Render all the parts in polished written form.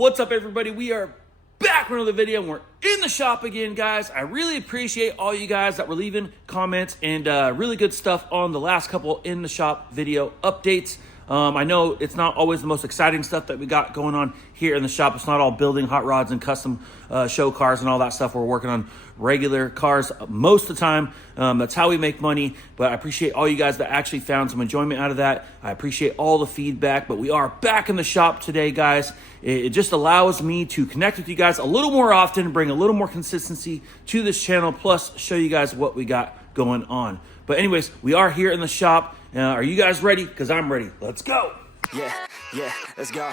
What's up, everybody? We are back with another video, and we're in the shop again, guys. I really appreciate all you guys that were leaving comments and really good stuff on the last couple in the shop video updates. I know it's not always the most exciting stuff that we got going on here in the shop. It's not all building hot rods and custom show cars and all that stuff. We're working on regular cars most of the time. That's how we make money. But I appreciate all you guys that actually found some enjoyment out of that. I appreciate all the feedback. But we are back in the shop today, guys. It just allows me to connect with you guys a little more often, bring a little more consistency to this channel, plus show you guys what we got going on. But anyways, we are here in the shop. Are you guys ready? Because I'm ready. Let's go. Yeah, let's go.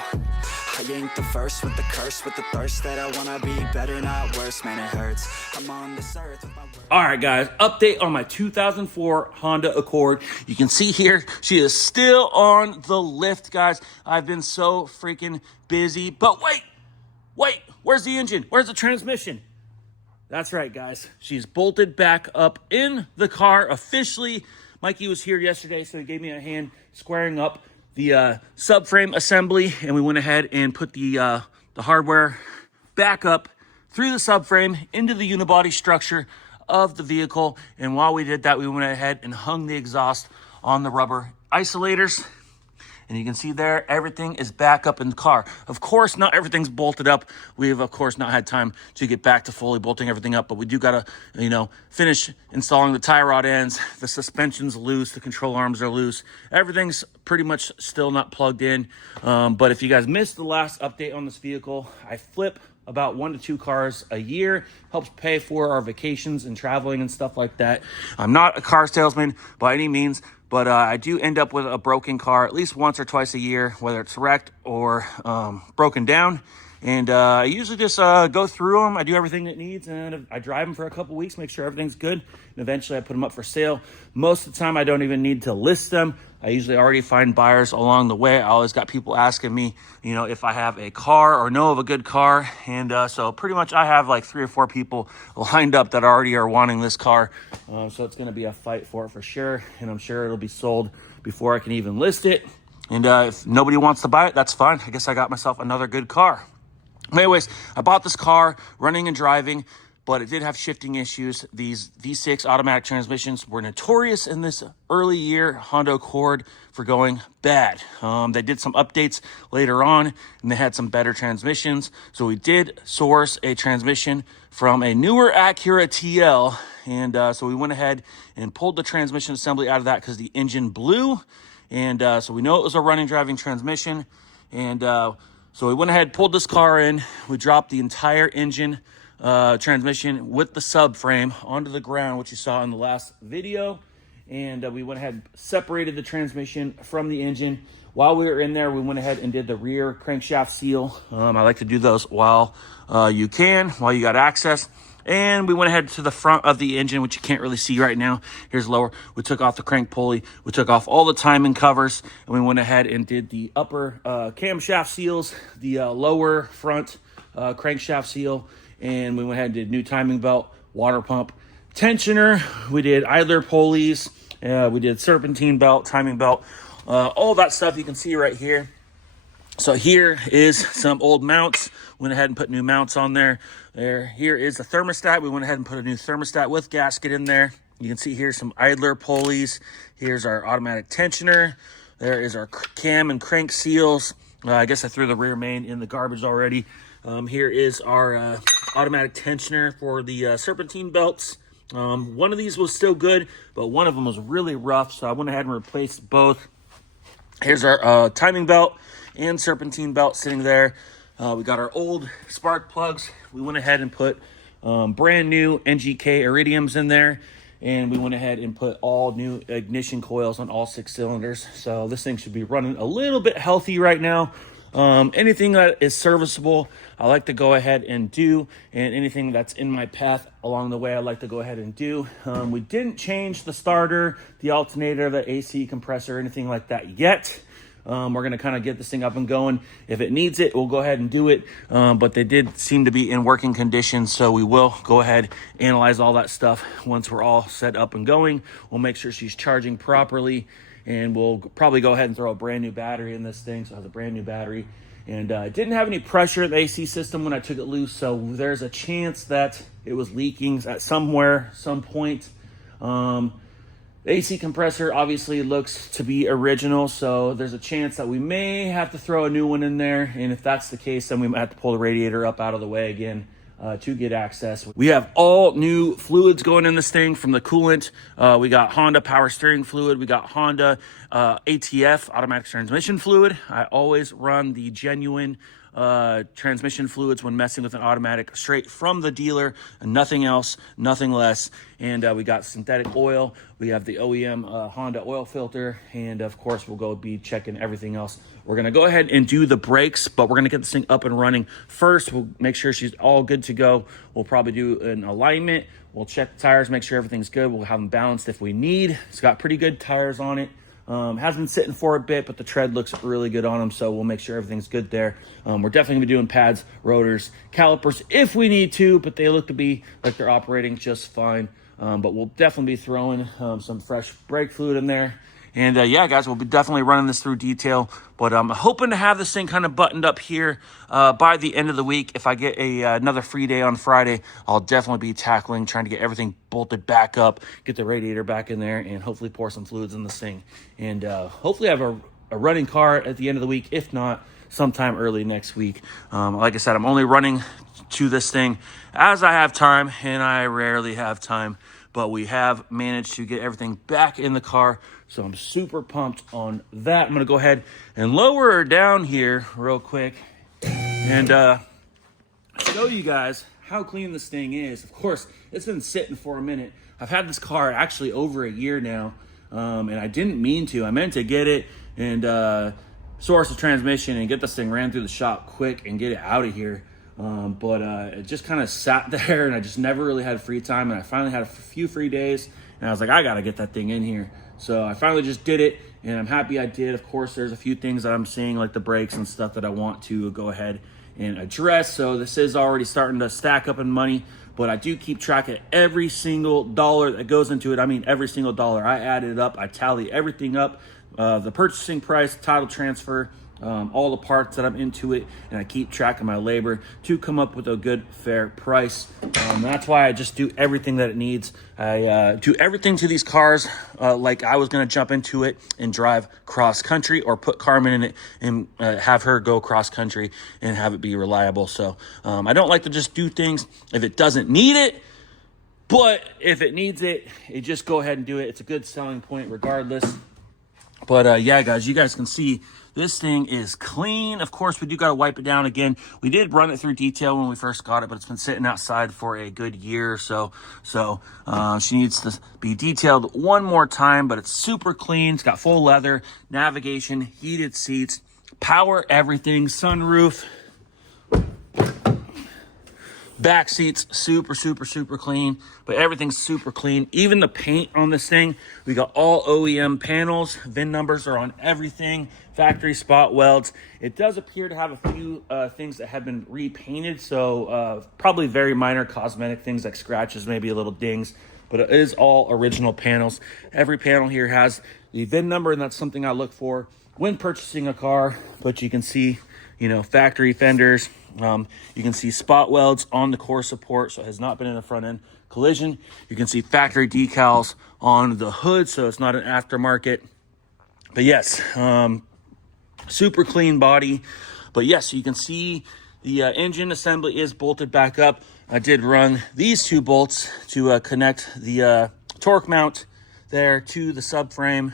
I ain't the first with the curse, with the thirst that I wanna be better, not worse, man, it hurts. I'm on this earth with my words. All right, guys, update on my 2004 Honda Accord. You can see here, she is still on the lift, guys. I've been so freaking busy, but wait, where's the engine? Where's the transmission? That's right, guys. She's bolted back up in the car officially. Mikey was here yesterday, so he gave me a hand squaring up the subframe assembly, and we went ahead and put the hardware back up through the subframe into the unibody structure of the vehicle. And while we did that, we went ahead and hung the exhaust on the rubber isolators. And you can see there, everything is back up in the car. Of course, not everything's bolted up. We've, of course, not had time to get back to fully bolting everything up, but we do got to, finish installing the tie rod ends. The suspension's loose. The control arms are loose. Everything's pretty much still not plugged in. But if you guys missed the last update on this vehicle, I flip about 1 to 2 cars a year. Helps pay for our vacations and traveling and stuff like that. I'm not a car salesman by any means, but I do end up with a broken car at least once or twice a year, whether it's wrecked or broken down. And I usually just go through them. I do everything it needs, and I drive them for a couple weeks, make sure everything's good, and eventually I put them up for sale. Most of the time, I don't even need to list them. I usually already find buyers along the way. I always got people asking me, if I have a car or know of a good car. And so pretty much I have like 3 or 4 people lined up that already are wanting this car. So it's going to be a fight for it for sure. And I'm sure it'll be sold before I can even list it. And if nobody wants to buy it, that's fine. I guess I got myself another good car. Anyways, I bought this car running and driving, but it did have shifting issues. These V6 automatic transmissions were notorious in this early year Honda Accord for going bad. They did some updates later on, and they had some better transmissions. So we did source a transmission from a newer Acura TL, and so we went ahead and pulled the transmission assembly out of that because the engine blew. And so we know it was a running driving transmission. And so we went ahead, pulled this car in. We dropped the entire engine transmission with the subframe onto the ground, which you saw in the last video. And we went ahead and separated the transmission from the engine. While we were in there, we went ahead and did the rear crankshaft seal. I like to do those while you got access. And we went ahead to the front of the engine, which you can't really see right now. Here's lower. We took off the crank pulley. We took off all the timing covers. And we went ahead and did the upper camshaft seals, the lower front crankshaft seal. And we went ahead and did new timing belt, water pump, tensioner. We did idler pulleys. We did serpentine belt, timing belt, all that stuff you can see right here. So here is some old mounts. Went ahead and put new mounts on there. Here is the thermostat. We went ahead and put a new thermostat with gasket in there. You can see here some idler pulleys. Here's our automatic tensioner. There is our cam and crank seals. I guess I threw the rear main in the garbage already. Here is our automatic tensioner for the serpentine belts. One of these was still good, but one of them was really rough, so I went ahead and replaced both. Here's our timing belt and serpentine belt sitting there. We got our old spark plugs. We went ahead and put brand new NGK iridiums in there, and we went ahead and put all new ignition coils on all 6 cylinders. So this thing should be running a little bit healthy right now. Anything that is serviceable, I like to go ahead and do, and anything that's in my path along the way, I like to go ahead and do. We didn't change the starter, the alternator, the AC compressor, anything like that yet. We're going to kind of get this thing up and going. If it needs it, we'll go ahead and do it. But they did seem to be in working condition, so we will go ahead, analyze all that stuff once we're all set up and going. We'll make sure she's charging properly, and we'll probably go ahead and throw a brand new battery in this thing, so it has a brand new battery. And it didn't have any pressure in the AC system when I took it loose, so there's a chance that it was leaking at some point. The AC compressor obviously looks to be original, so there's a chance that we may have to throw a new one in there. And if that's the case, then we might have to pull the radiator up out of the way again to get access. We have all new fluids going in this thing from the coolant. We got Honda power steering fluid. We got Honda ATF automatic transmission fluid. I always run the genuine transmission fluids when messing with an automatic, straight from the dealer, and nothing else, nothing less. And we got synthetic oil. We have the OEM Honda oil filter, and of course we'll go be checking everything else. We're gonna go ahead and do the brakes, but we're gonna get this thing up and running first. We'll make sure she's all good to go. We'll probably do an alignment. We'll check the tires, make sure everything's good. We'll have them balanced if we need. It's got pretty good tires on it. Has been sitting for a bit, but the tread looks really good on them, so we'll make sure everything's good there. We're definitely gonna be doing pads, rotors, calipers if we need to, but they look to be like they're operating just fine. But we'll definitely be throwing some fresh brake fluid in there. And yeah, guys, we'll be definitely running this through detail, but I'm hoping to have this thing kind of buttoned up here by the end of the week. If I get another free day on Friday, I'll definitely be trying to get everything bolted back up, get the radiator back in there, and hopefully pour some fluids in this thing. And hopefully have a running car at the end of the week, if not sometime early next week. Like I said, I'm only running to this thing as I have time, and I rarely have time, but we have managed to get everything back in the car, so I'm super pumped on that. I'm gonna go ahead and lower her down here real quick and show you guys how clean this thing is. Of course, it's been sitting for a minute. I've had this car actually over a year now, and I didn't mean to. I meant to get it and source the transmission and get this thing ran through the shop quick and get it out of here. But it just kind of sat there, and I just never really had free time. And I finally had a few free days, and I was like, I got to get that thing in here. So I finally just did it, and I'm happy I did. Of course, there's a few things that I'm seeing, like the brakes and stuff, that I want to go ahead and address. So this is already starting to stack up in money, but I do keep track of every single dollar that goes into it. I mean, every single dollar. I added it up. I tally everything up, the purchasing price, title transfer, all the parts that I'm into it, and I keep track of my labor to come up with a good, fair price. That's why I just do everything that it needs. I do everything to these cars like I was going to jump into it and drive cross country, or put Karmen in it and have her go cross country and have it be reliable. So I don't like to just do things if it doesn't need it, but if it needs it, you just go ahead and do it. It's a good selling point regardless. But yeah, guys, you guys can see this thing is clean. Of course, we do got to wipe it down again. We did run it through detail when we first got it, but it's been sitting outside for a good year or so. So she needs to be detailed one more time, but it's super clean. It's got full leather, navigation, heated seats, power everything, sunroof. Back seats, super clean, but everything's super clean. Even the paint on this thing, we got all OEM panels. VIN numbers are on everything. Factory spot welds. It does appear to have a few things that have been repainted, so probably very minor cosmetic things like scratches, maybe a little dings, but it is all original panels. Every panel here has the VIN number, and that's something I look for when purchasing a car. But you can see, you know, factory fenders. You can see spot welds on the core support, so it has not been in a front end collision. You can see factory decals on the hood, so it's not an aftermarket. But yes, super clean body. But yes, you can see the engine assembly is bolted back up. I did run these two bolts to connect the torque mount there to the subframe,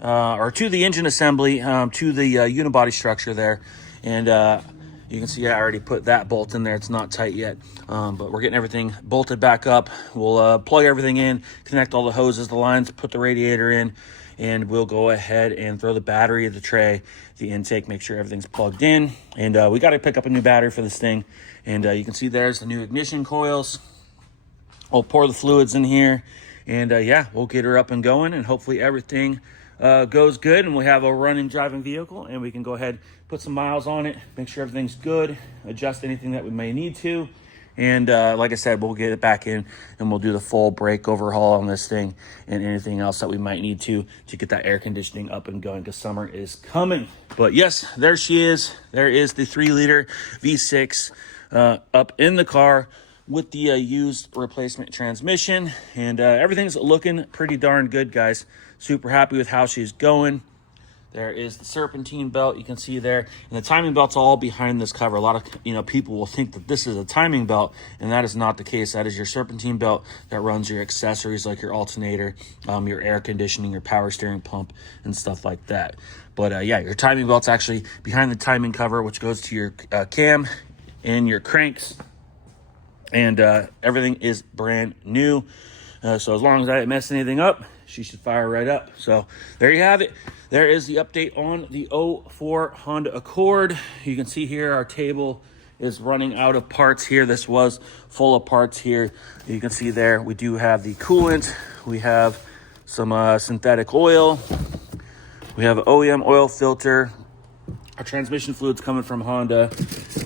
or to the engine assembly, to the unibody structure there. And you can see I already put that bolt in there. It's not tight yet, but we're getting everything bolted back up. We'll plug everything in, connect all the hoses, the lines, put the radiator in, and we'll go ahead and throw the battery, the tray, the intake, make sure everything's plugged in. And we got to pick up a new battery for this thing. And you can see there's the new ignition coils. We'll pour the fluids in here, and yeah, we'll get her up and going, and hopefully everything goes good, and we have a running driving vehicle, and we can go ahead, put some miles on it, make sure everything's good, adjust anything that we may need to, And like I said, we'll get it back in and we'll do the full brake overhaul on this thing and anything else that we might need to get that air conditioning up and going because summer is coming. But yes, there she is. There is the 3-liter V6 up in the car with the used replacement transmission. And everything's looking pretty darn good, guys. Super happy with how she's going. There is the serpentine belt you can see there, and the timing belt's all behind this cover. A lot of people will think that this is a timing belt, and that is not the case. That is your serpentine belt that runs your accessories like your alternator, your air conditioning, your power steering pump, and stuff like that. But yeah, your timing belt's actually behind the timing cover, which goes to your cam and your cranks, and everything is brand new. So as long as I didn't mess anything up, she should fire right up. So there you have it. There is the update on the 04 Honda Accord. You can see here our table is running out of parts here. This was full of parts here. You can see there we do have the coolant. We have some synthetic oil. We have OEM oil filter. Our transmission fluid's coming from Honda.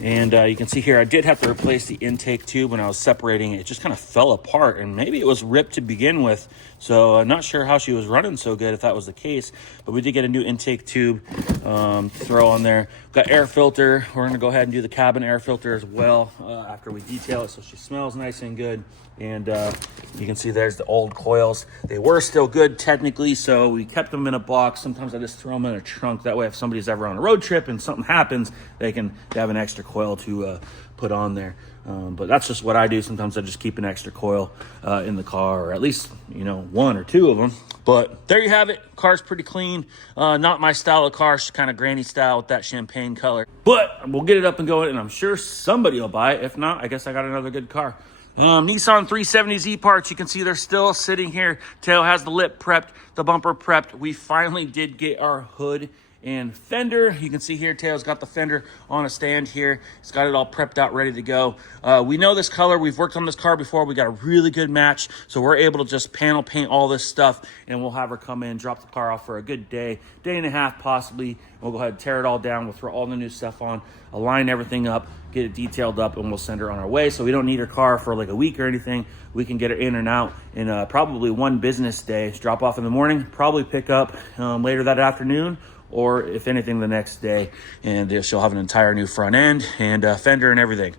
And you can see here, I did have to replace the intake tube when I was separating it. It just kind of fell apart, and maybe it was ripped to begin with. So I'm not sure how she was running so good if that was the case. But we did get a new intake tube to throw on there. Got air filter. We're going to go ahead and do the cabin air filter as well after we detail it so she smells nice and good. And you can see there's the old coils. They were still good technically, so we kept them in a box. Sometimes I just throw them in a trunk. That way if somebody's ever on a road trip and something happens, they have an extra coil to put on there. But that's just what I do. Sometimes I just keep an extra coil in the car, or at least, one or two of them. But there you have it. Car's pretty clean. Not my style of car. It's kind of granny style with that champagne color. But we'll get it up and going, and I'm sure somebody will buy it. If not, I guess I got another good car. Nissan 370Z parts, you can see they're still sitting here. Tail has the lip prepped, the bumper prepped. We finally did get our hood and fender. You can see here, Tail's got the fender on a stand here. It's got it all prepped out, ready to go. We know this color. We've worked on this car before. We got a really good match, so we're able to just panel paint all this stuff, and we'll have her come in, drop the car off for a good day and a half possibly. We'll go ahead and tear it all down. We'll throw all the new stuff on, align everything up, get it detailed up, and we'll send her on our way. So we don't need her car for like a week or anything. We can get her in and out in probably one business day. Drop off in the morning, probably pick up later that afternoon, or if anything the next day, and she'll have an entire new front end and fender and everything.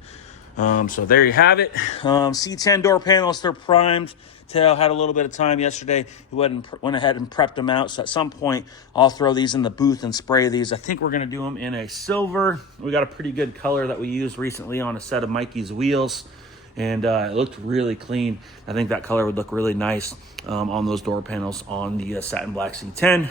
So there you have it. C10 door panels, they're primed. Tail had a little bit of time yesterday. He went ahead and prepped them out. So at some point, I'll throw these in the booth and spray these. I think we're going to do them in a silver. We got a pretty good color that we used recently on a set of Mikey's wheels, and it looked really clean. I think that color would look really nice on those door panels on the satin black C10.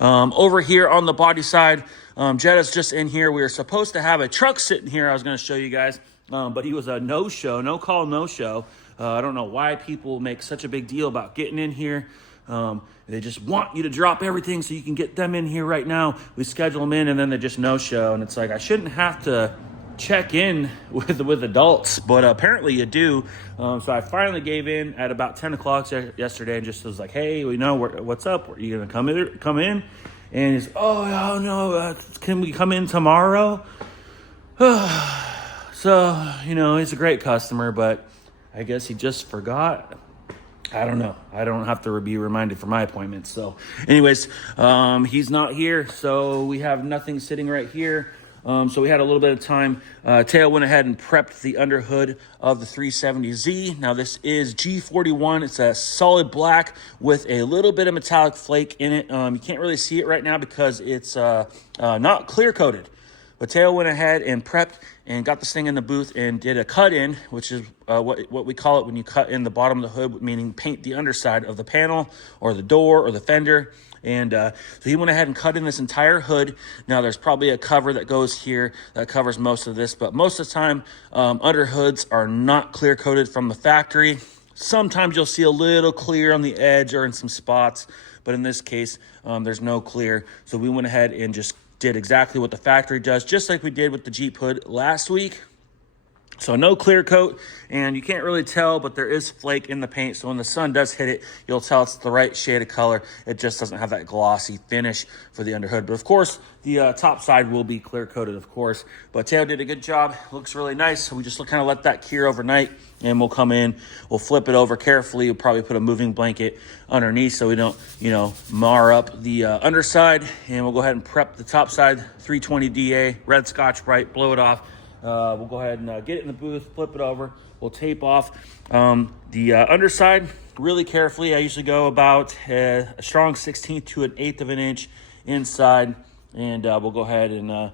Over here on the body side, Jetta's just in here. We were supposed to have a truck sitting here I was going to show you guys, but he was a no-show, no-call, no-show. I don't know why people make such a big deal about getting in here. They just want you to drop everything so you can get them in here right now. We schedule them in, and then they just no-show, and it's like, I shouldn't have to check in with adults, but apparently you do. So I finally gave in at about 10 o'clock yesterday and just was like, hey, what's up? Are you going to come in? And he's, oh no, can we come in tomorrow? So, he's a great customer, but I guess he just forgot. I don't know. I don't have to be reminded for my appointments. So anyways, he's not here, so we have nothing sitting right here. So we had a little bit of time. Tail went ahead and prepped the underhood of the 370Z. Now this is G41. It's a solid black with a little bit of metallic flake in it. You can't really see it right now because it's not clear coated. But Tail went ahead and prepped and got this thing in the booth and did a cut in, which is what we call it when you cut in the bottom of the hood, meaning paint the underside of the panel or the door or the fender. And so he went ahead and cut in this entire hood. Now there's probably a cover that goes here that covers most of this, but most of the time under hoods are not clear coated from the factory. Sometimes you'll see a little clear on the edge or in some spots, but in this case there's no clear. So we went ahead and just did exactly what the factory does, just like we did with the Jeep hood last week. So no clear coat, and you can't really tell, but there is flake in the paint. So when the sun does hit it, you'll tell it's the right shade of color. It just doesn't have that glossy finish for the underhood. But of course, the top side will be clear coated, of course. But Teo did a good job. Looks really nice. So we just kind of let that cure overnight, and we'll come in, we'll flip it over carefully. We'll probably put a moving blanket underneath so we don't, mar up the underside. And we'll go ahead and prep the top side, 320 DA, red Scotch-Brite, blow it off. We'll go ahead and get it in the booth, flip it over. We'll tape off the underside really carefully. I usually go about a strong 1/16 to an 1/8 of an inch inside. And we'll go ahead and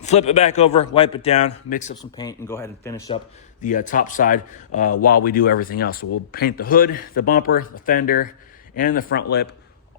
flip it back over, wipe it down, mix up some paint, and go ahead and finish up the top side while we do everything else. So we'll paint the hood, the bumper, the fender, and the front lip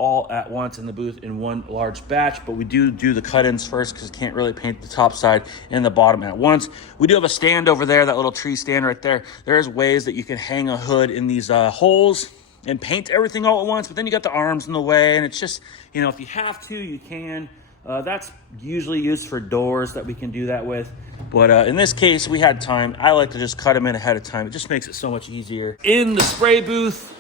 all at once in the booth in one large batch, but we do the cut-ins first because can't really paint the top side and the bottom at once. We do have a stand over there, that little tree stand right there. There's ways that you can hang a hood in these holes and paint everything all at once, but then you got the arms in the way, and it's just, if you have to, you can. That's usually used for doors that we can do that with. But in this case, we had time. I like to just cut them in ahead of time. It just makes it so much easier. In the spray booth,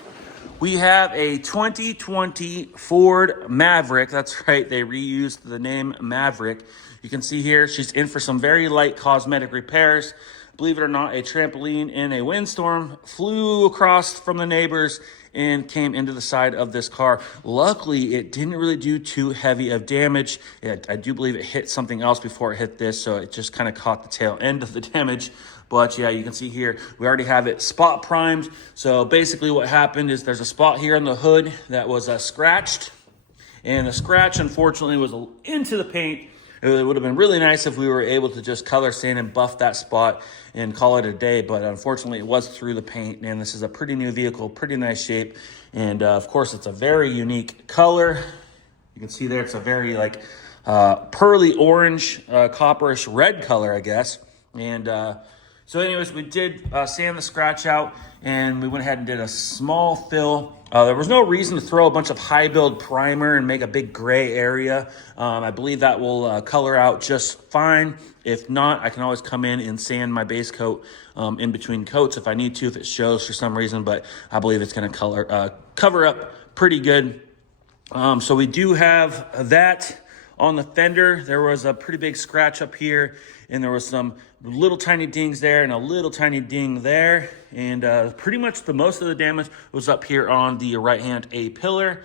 we have a 2020 Ford Maverick. That's right, they reused the name Maverick. You can see here, she's in for some very light cosmetic repairs. Believe it or not, a trampoline in a windstorm flew across from the neighbors and came into the side of this car. Luckily, it didn't really do too heavy of damage. I do believe it hit something else before it hit this, so it just kind of caught the tail end of the damage. But yeah, you can see here, we already have it spot primed. So basically what happened is there's a spot here on the hood that was scratched. And the scratch, unfortunately, was into the paint. It would have been really nice if we were able to just color sand and buff that spot and call it a day. But unfortunately, it was through the paint. And this is a pretty new vehicle, pretty nice shape. And of course, it's a very unique color. You can see there, it's a very pearly orange, copperish red color, I guess. And so anyways, we did sand the scratch out, and we went ahead and did a small fill. There was no reason to throw a bunch of high build primer and make a big gray area. I believe that will color out just fine. If not, I can always come in and sand my base coat in between coats if I need to, if it shows for some reason, but I believe it's gonna cover up pretty good. So we do have that. On the fender, there was a pretty big scratch up here, and there was some little tiny dings there and a little tiny ding there. And pretty much most of the damage was up here on the right-hand A-pillar,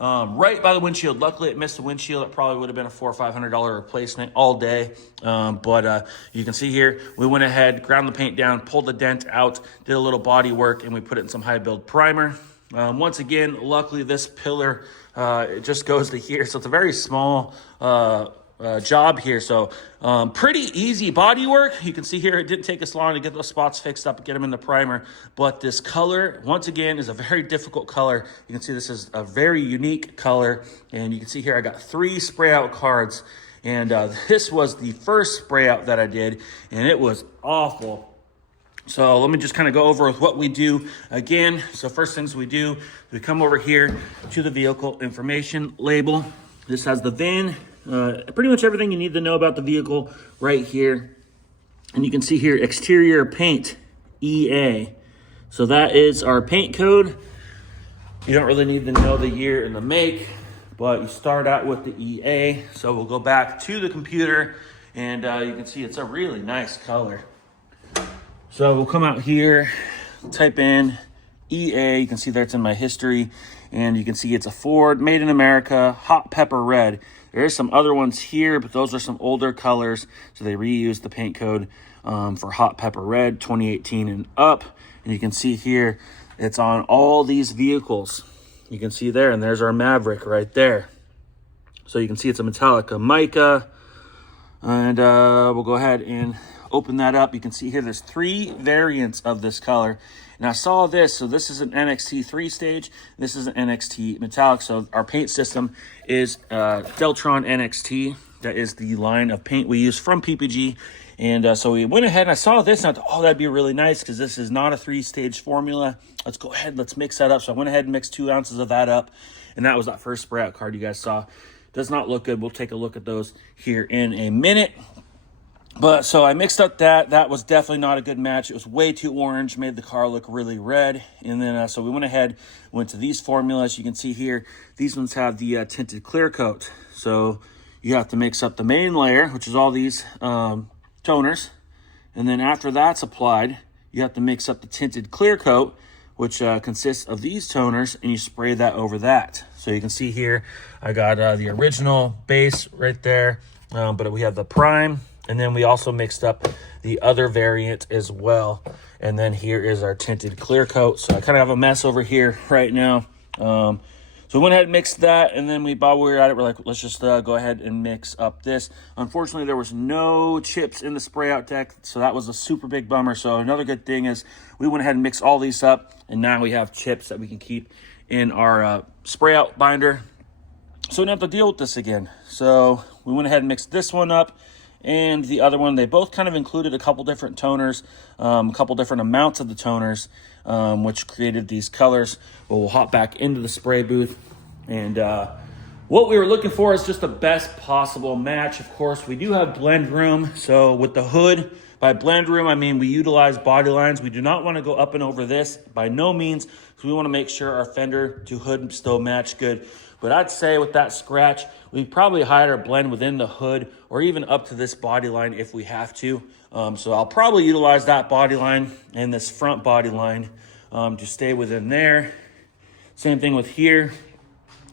right by the windshield. Luckily, it missed the windshield. It probably would have been a $400 or $500 replacement all day. But you can see here, we went ahead, ground the paint down, pulled the dent out, did a little body work, and we put it in some high-build primer. Once again, luckily, this pillar it just goes to here, so it's a very small job here. So pretty easy body work. You can see here it didn't take us long to get those spots fixed up and get them in the primer, but this color once again is a very difficult color. You can see this is a very unique color, and you can see here I got 3 spray out cards, and this was the first spray out that I did, and it was awful. So let me just kind of go over with what we do again. So first things we do, we come over here to the vehicle information label. This has the VIN, pretty much everything you need to know about the vehicle right here. And you can see here, exterior paint, EA. So that is our paint code. You don't really need to know the year and the make, but you start out with the EA. So we'll go back to the computer, and you can see it's a really nice color. So we'll come out here, type in EA. You can see there it's in my history, and you can see it's a Ford, made in America, hot pepper red. There's some other ones here, but those are some older colors, so they reused the paint code for hot pepper red, 2018 and up. And you can see here, it's on all these vehicles. You can see there, and there's our Maverick right there. So you can see it's a Metallica mica, and we'll go ahead and open that up. You can see here there's 3 variants of this color, and I saw this. So this is an NXT 3-stage, this is an NXT metallic. So our paint system is Deltron NXT. That is the line of paint we use from PPG. And so we went ahead and I saw this, and I thought, oh, that'd be really nice because this is not a 3-stage formula. Let's go ahead, let's mix that up. So I went ahead and mixed 2 ounces of that up, and that was that first spray out card you guys saw. Does not look good. We'll take a look at those here in a minute. But so I mixed up that. That was definitely not a good match. It was way too orange, made the car look really red. And then so we went ahead, went to these formulas. You can see here, these ones have the tinted clear coat. So you have to mix up the main layer, which is all these toners. And then after that's applied, you have to mix up the tinted clear coat, which consists of these toners, and you spray that over that. So you can see here, I got the original base right there, but we have the prime. And then we also mixed up the other variant as well. And then here is our tinted clear coat. So I kind of have a mess over here right now. So we went ahead and mixed that. And then while we were at it, we're like, let's just go ahead and mix up this. Unfortunately, there was no chips in the spray out deck. So that was a super big bummer. So another good thing is we went ahead and mixed all these up. And now we have chips that we can keep in our spray out binder. So we don't have to deal with this again. So we went ahead and mixed this one up. And the other one, they both kind of included a couple different toners, a couple different amounts of the toners, which created these colors. But we'll hop back into the spray booth. And what we were looking for is just the best possible match. Of course, we do have blend room. So with the hood, by blend room, I mean we utilize body lines. We do not want to go up and over this by no means. So we want to make sure our fender to hood still match good. But I'd say with that scratch, we probably hide our blend within the hood or even up to this body line if we have to. So I'll probably utilize that body line and this front body line to stay within there. Same thing with here.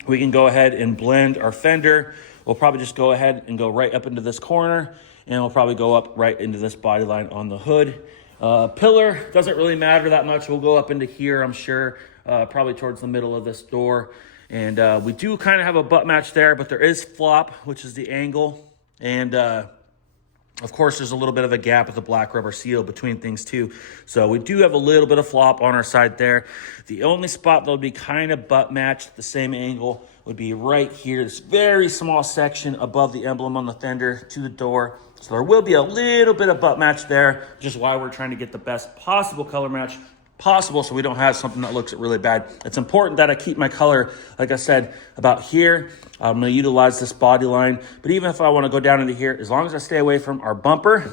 We can go ahead and blend our fender. We'll probably just go ahead and go right up into this corner, and we'll probably go up right into this body line on the hood. Pillar doesn't really matter that much. We'll go up into here, I'm sure, probably towards the middle of this door. And we do kind of have a butt match there, but there is flop, which is the angle. And of course, there's a little bit of a gap with the black rubber seal between things too. So we do have a little bit of flop on our side there. The only spot that would be kind of butt matched, the same angle, would be right here. This very small section above the emblem on the fender to the door. So there will be a little bit of butt match there, which is why we're trying to get the best possible color match possible so we don't have something that looks really bad. It's important that I keep my color, like I said, about here. I'm going to utilize this body line. But even if I want to go down into here, as long as I stay away from our bumper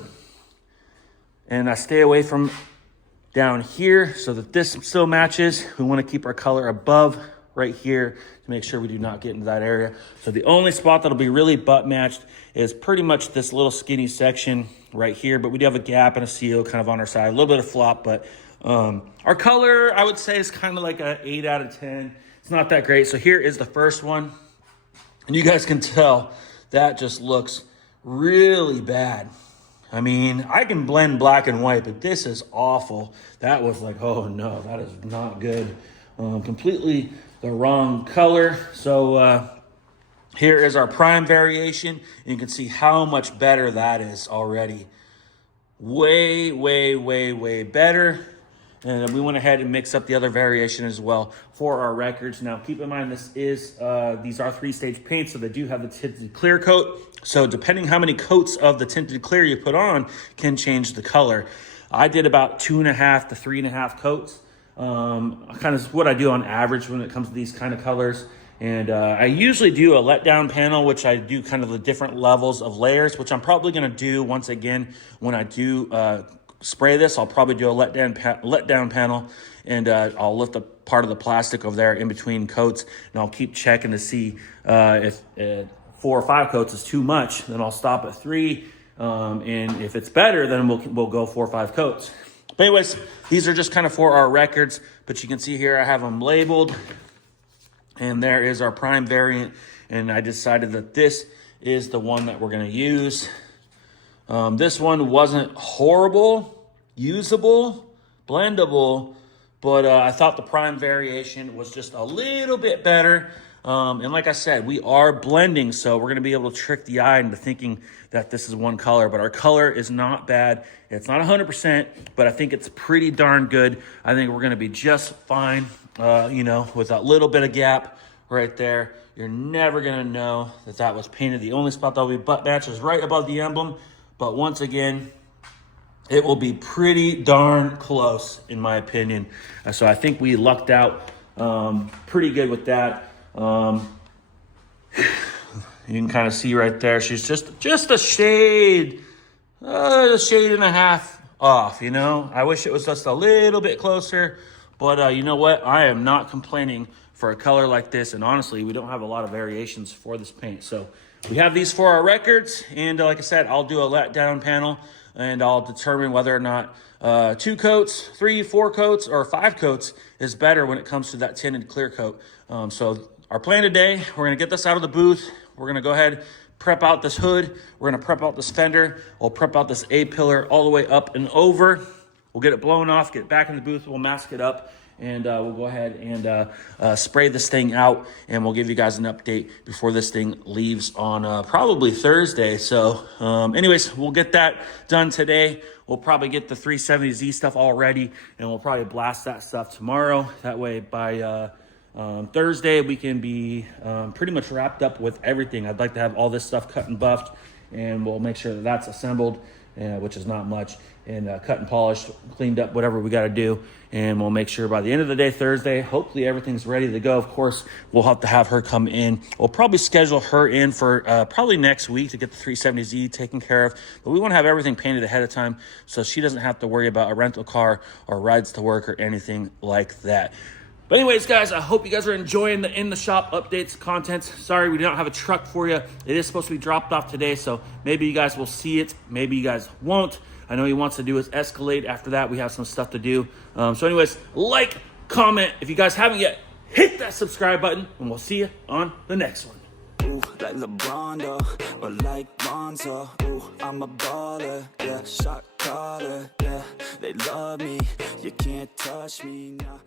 and I stay away from down here so that this still matches, we want to keep our color above right here to make sure we do not get into that area. So the only spot that'll be really butt matched is pretty much this little skinny section right here. But we do have a gap and a seal kind of on our side, a little bit of flop, but our color, I would say, is kind of like an 8 out of 10. It's not that great. So here is the first one. And you guys can tell that just looks really bad. I mean, I can blend black and white, but this is awful. That was like, oh no, that is not good. Completely the wrong color. So here is our prime variation. And you can see how much better that is already. Way, way, way, way better. And we went ahead and mixed up the other variation as well for our records. Now, keep in mind, these are 3-stage paints, so they do have the tinted clear coat. So depending how many coats of the tinted clear you put on can change the color. I did about 2.5 to 3.5 coats. Kind of what I do on average when it comes to these kind of colors. And I usually do a letdown panel, which I do kind of the different levels of layers, which I'm probably going to do once again when I do spray this. I'll probably do a letdown panel, and I'll lift up part of the plastic over there in between coats, and I'll keep checking to see if 4 or 5 coats is too much. Then I'll stop at 3, and if it's better, then we'll go 4 or 5 coats. But anyways, these are just kind of for our records, but you can see here I have them labeled, and there is our prime variant, and I decided that this is the one that we're going to use. This one wasn't horrible, usable, blendable, but I thought the prime variation was just a little bit better. And like I said, we are blending, so we're going to be able to trick the eye into thinking that this is one color. But our color is not bad. It's not 100%, but I think it's pretty darn good. I think we're going to be just fine, with that little bit of gap right there. You're never going to know that that was painted. The only spot that will be butt match is right above the emblem. But once again, it will be pretty darn close, in my opinion. So I think we lucked out pretty good with that. You can kind of see right there, she's just a shade a shade and a half off, you know. I wish it was just a little bit closer, but you know what? I am not complaining for a color like this, and honestly, we don't have a lot of variations for this paint. So we have these for our records, and like I said, I'll do a letdown panel, and I'll determine whether or not 2 coats, 3, 4 coats, or 5 coats is better when it comes to that tinted clear coat. So our plan today, we're gonna get this out of the booth. We're gonna go ahead, prep out this hood. We're gonna prep out this fender. We'll prep out this A-pillar all the way up and over. We'll get it blown off, get it back in the booth. We'll mask it up, and we'll go ahead and spray this thing out, and we'll give you guys an update before this thing leaves on probably Thursday. So anyways, we'll get that done today. We'll probably get the 370Z stuff all ready, and we'll probably blast that stuff tomorrow. That way by Thursday we can be pretty much wrapped up with everything. I'd like to have all this stuff cut and buffed, and we'll make sure that that's assembled, which is not much, and cut and polished, cleaned up, whatever we got to do. And we'll make sure by the end of the day, Thursday, hopefully everything's ready to go. Of course, we'll have to have her come in. We'll probably schedule her in for probably next week to get the 370Z taken care of. But we want to have everything painted ahead of time so she doesn't have to worry about a rental car or rides to work or anything like that. But anyways, guys, I hope you guys are enjoying the in the shop updates, content. Sorry we don't have a truck for you. It is supposed to be dropped off today, so maybe you guys will see it. Maybe you guys won't. I know he wants to do his Escalade. After that, we have some stuff to do. So anyways, like, comment. If you guys haven't yet, hit that subscribe button, and we'll see you on the next one. Ooh, like LeBron, though, or like Lonzo. Ooh, I'm a baller, yeah, shot caller, yeah. They love me, you can't touch me now.